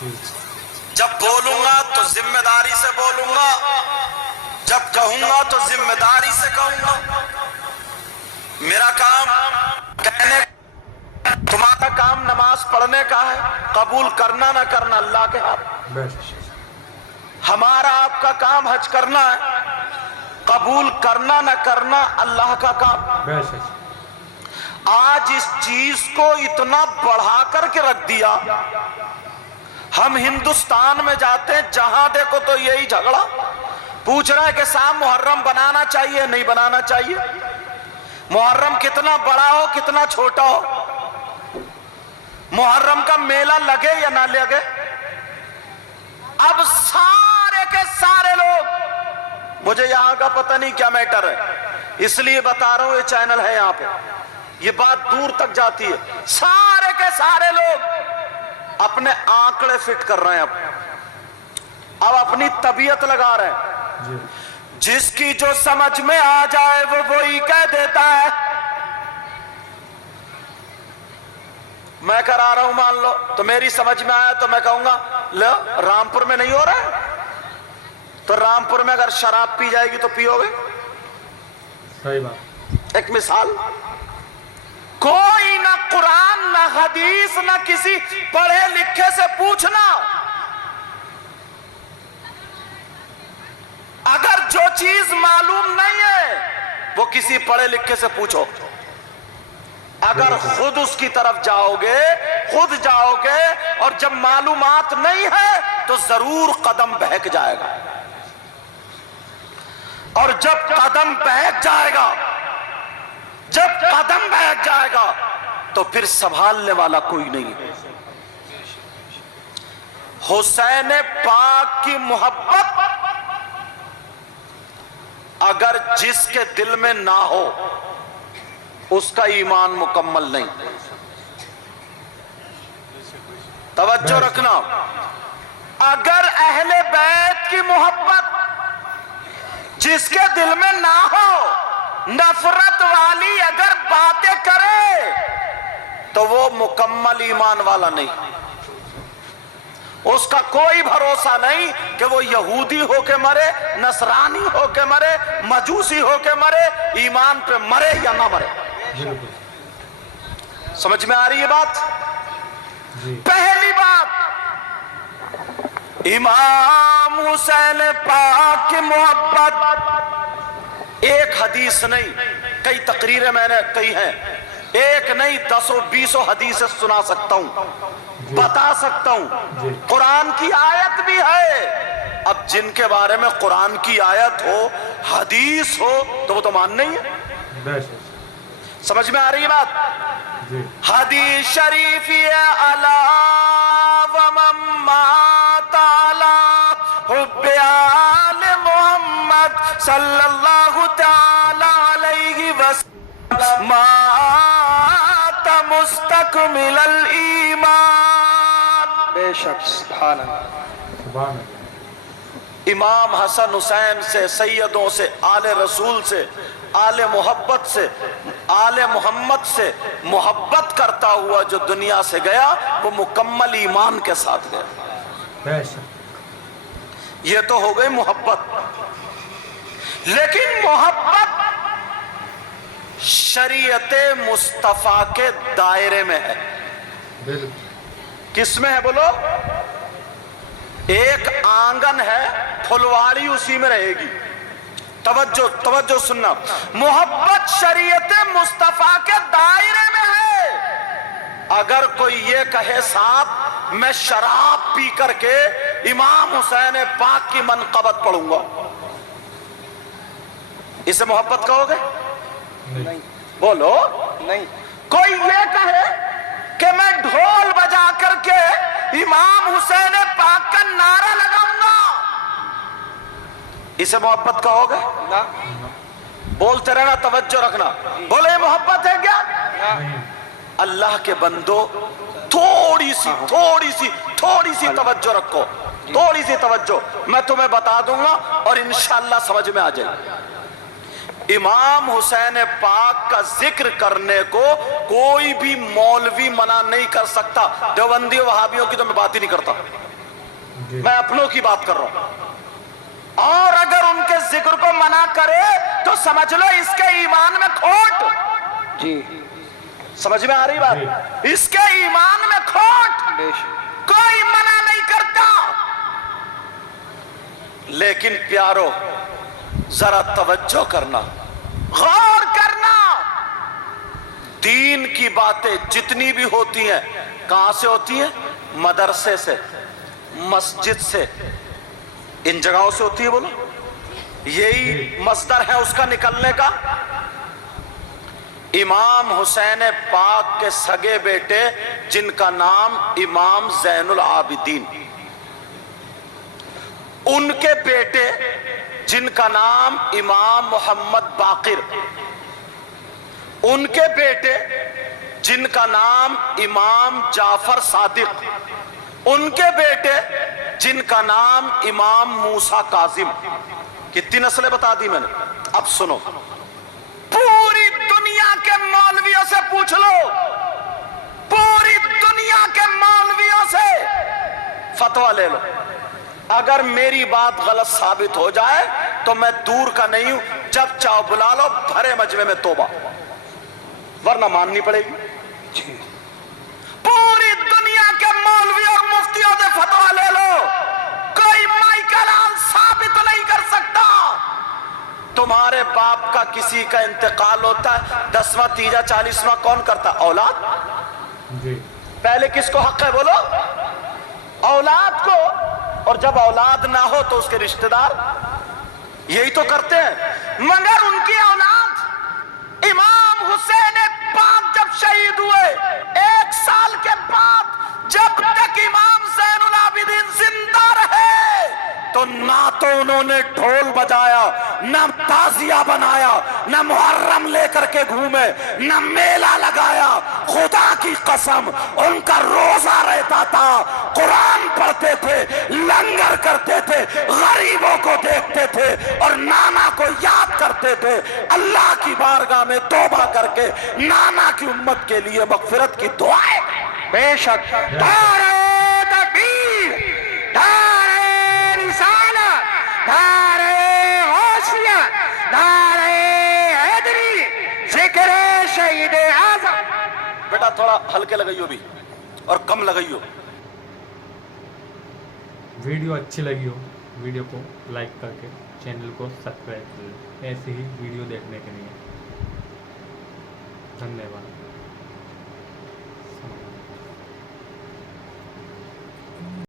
جب بولوں گا تو ذمہ داری سے بولوں گا، جب کہوں گا تو ذمہ داری سے کہوں گا۔ میرا کام کہنے، تمہارا کام نماز پڑھنے کا ہے، قبول کرنا نہ کرنا اللہ کے ہاتھ۔ ہمارا آپ کا کام حج کرنا ہے، قبول کرنا نہ کرنا اللہ کا کام۔ آج اس چیز کو اتنا بڑھا کر کے رکھ دیا، ہم ہندوستان میں جاتے ہیں جہاں دیکھو تو یہی جھگڑا، پوچھ رہا ہے کہ صاحب محرم بنانا چاہیے نہیں بنانا چاہیے، محرم کتنا بڑا ہو کتنا چھوٹا ہو، محرم کا میلہ لگے یا نہ لگے۔ اب سارے کے سارے لوگ، مجھے یہاں کا پتہ نہیں کیا میٹر ہے، اس لیے بتا رہا ہوں، یہ چینل ہے یہاں پہ، یہ بات دور تک جاتی ہے، سارے کے سارے لوگ اپنے آنکڑے فٹ کر رہے ہیں، اب اپنی طبیعت لگا رہے ہیں، جس کی جو سمجھ میں آ جائے وہ وہی کہہ دیتا ہے۔ میں کرا رہا ہوں مان لو تو میری سمجھ میں آیا تو میں کہوں گا لو رامپور میں نہیں ہو رہا ہے، تو رامپور میں اگر شراب پی جائے گی تو پیو گے۔ صحیح بات۔ ایک مثال، کوئی نہ قرآن نہ حدیث نہ کسی پڑھے لکھے سے پوچھنا، اگر جو چیز معلوم نہیں ہے وہ کسی پڑھے لکھے سے پوچھو، اگر خود اس کی طرف جاؤ گے، خود جاؤ گے اور جب معلومات نہیں ہے تو ضرور قدم بہک جائے گا، اور جب قدم بہک جائے گا، جب قدم بہک جائے گا تو پھر سنبھالنے والا کوئی نہیں ہے۔ حسین پاک کی محبت اگر جس کے دل میں نہ ہو اس کا ایمان مکمل نہیں۔ توجہ رکھنا، اگر اہل بیت کی محبت جس کے دل میں نہ ہو، نفرت والی اگر باتیں کرے تو وہ مکمل ایمان والا نہیں، اس کا کوئی بھروسہ نہیں کہ وہ یہودی ہو کے مرے، نصرانی ہو کے مرے، مجوسی ہو کے مرے، ایمان پہ مرے یا نہ مرے۔ سمجھ میں آ رہی ہے بات؟ پہلی بات، امام حسین پاک کی محبت، ایک حدیث نہیں کئی تقریریں میں نے کہی ہیں، ایک نہیں 10 20 حدیثیں سنا سکتا ہوں، بتا سکتا ہوں، قرآن کی آیت بھی ہے۔ اب جن کے بارے میں قرآن کی آیت ہو، حدیث ہو تو وہ تو مان نہیں ہے۔ سمجھ میں آ رہی ہے بات؟ حدیث شریف علی ومن مات علی حب آل محمد صلی اللہ تعالی علیہ وسلم مات مستکمل الایمان۔ بے شک، سبحان اللہ۔ امام حسن حسین سے، سیدوں سے، آل رسول سے، آل محبت سے، آل محمد سے محبت کرتا ہوا جو دنیا سے گیا وہ مکمل ایمان کے ساتھ گیا۔ یہ تو ہو گئی محبت، لیکن محبت شریعت مصطفیٰ کے دائرے میں ہے۔ کس میں ہے بولو؟ ایک آنگن ہے، پھلواڑی اسی میں رہے گی۔ توجہ سننا، محبت شریعت مصطفیٰ کے دائرے میں ہے۔ اگر کوئی یہ کہے صاحب میں شراب پی کر کے امام حسین پاک کی منقبت پڑھوں گا، اسے محبت کہو گے؟ نہیں۔ بولو نہیں۔ کوئی یہ کہے کہ میں ڈھول بجا کر کے امام حسین پاک کا نعرہ لگاؤں گا، اسے محبت کہو گے؟ بولتے رہنا، توجہ رکھنا، بولے یہ محبت ہے کیا؟ اللہ کے بندو تھوڑی سی توجہ رکھو، تھوڑی سی توجہ، میں تمہیں بتا دوں گا اور انشاءاللہ سمجھ میں آ جائے گا۔ امام حسین پاک کا ذکر کرنے کو کوئی بھی مولوی منع نہیں کر سکتا۔ دیوبندی وہابیوں کی تو میں بات ہی نہیں کرتا، جی میں اپنوں کی بات کر رہا ہوں. اور اگر ان کے ذکر کو منع کرے تو سمجھ لو اس کے ایمان میں کھوٹ. جی سمجھ میں آ رہی بات؟ اس کے ایمان میں کھوٹ. کوئی منع نہیں کرتا. لیکن پیارو ذرا توجہ کرنا, غور کرنا. دین کی باتیں جتنی بھی ہوتی ہیں کہاں سے ہوتی ہیں؟ مدرسے سے, مسجد سے, ان جگہوں سے ہوتی ہے. بولو, یہی مصدر ہے اس کا نکلنے کا. امام حسین پاک کے سگے بیٹے جن کا نام امام زین العابدین, ان کے بیٹے جن کا نام امام محمد باقر, ان کے بیٹے جن کا نام امام جعفر صادق, ان کے بیٹے جن کا نام امام موسیٰ کاظم. کتنی نسلیں بتا دی میں نے. اب سنو, پوری دنیا کے مولویوں سے پوچھ لو, پوری دنیا کے مولویوں سے فتویٰ لے لو. اگر میری بات غلط ثابت ہو جائے تو میں دور کا نہیں ہوں, جب چاہو بلا لو, بھرے مجمع میں توبہ, ورنہ ماننی پڑے گی. پوری دنیا کے مولوی اور مفتیوں سے فتویٰ لے لو, کوئی مائی کلام ثابت نہیں کر سکتا. تمہارے باپ کا کسی کا انتقال ہوتا ہے, 10واں تیجا 40واں کون کرتا؟ اولاد. جی پہلے کس کو حق ہے؟ بولو, اولاد کو. اور جب اولاد نہ ہو تو اس کے رشتہ دار یہی تو کرتے ہیں. مگر ان کی اولاد امام حسین پاک جب شہید ہوئے 1 سال کے بعد, جب تک امام زین العابدین زندہ رہے تو نہ تو انہوں نے ڈھول بجایا, نہ تازیہ بنایا, نہ محرم لے کر کے گھومے, نہ میلہ لگایا. خدا کی قسم ان کا روزہ رہتا تھا, قرآن پڑھتے تھے, لنگر کرتے تھے, غریبوں کو دیکھتے تھے اور نانا کو یاد کرتے تھے. اللہ کی بارگاہ میں توبہ کر کے نانا کی امت کے لیے مغفرت کی دعائیں. بے شک نعرہ تکبیر, نعرہ رسالت, نعرہ غوثیہ, نعرہ حیدری, ذکر شہید اعظم. بیٹا تھوڑا ہلکے لگائیو بھی اور کم لگائیو. ویڈیو اچھی لگی ہو ویڈیو کو لائک کر کے چینل کو سبسکرائب کر لیں ایسے ہی ویڈیو دیکھنے کے لیے. دھنیہ واد.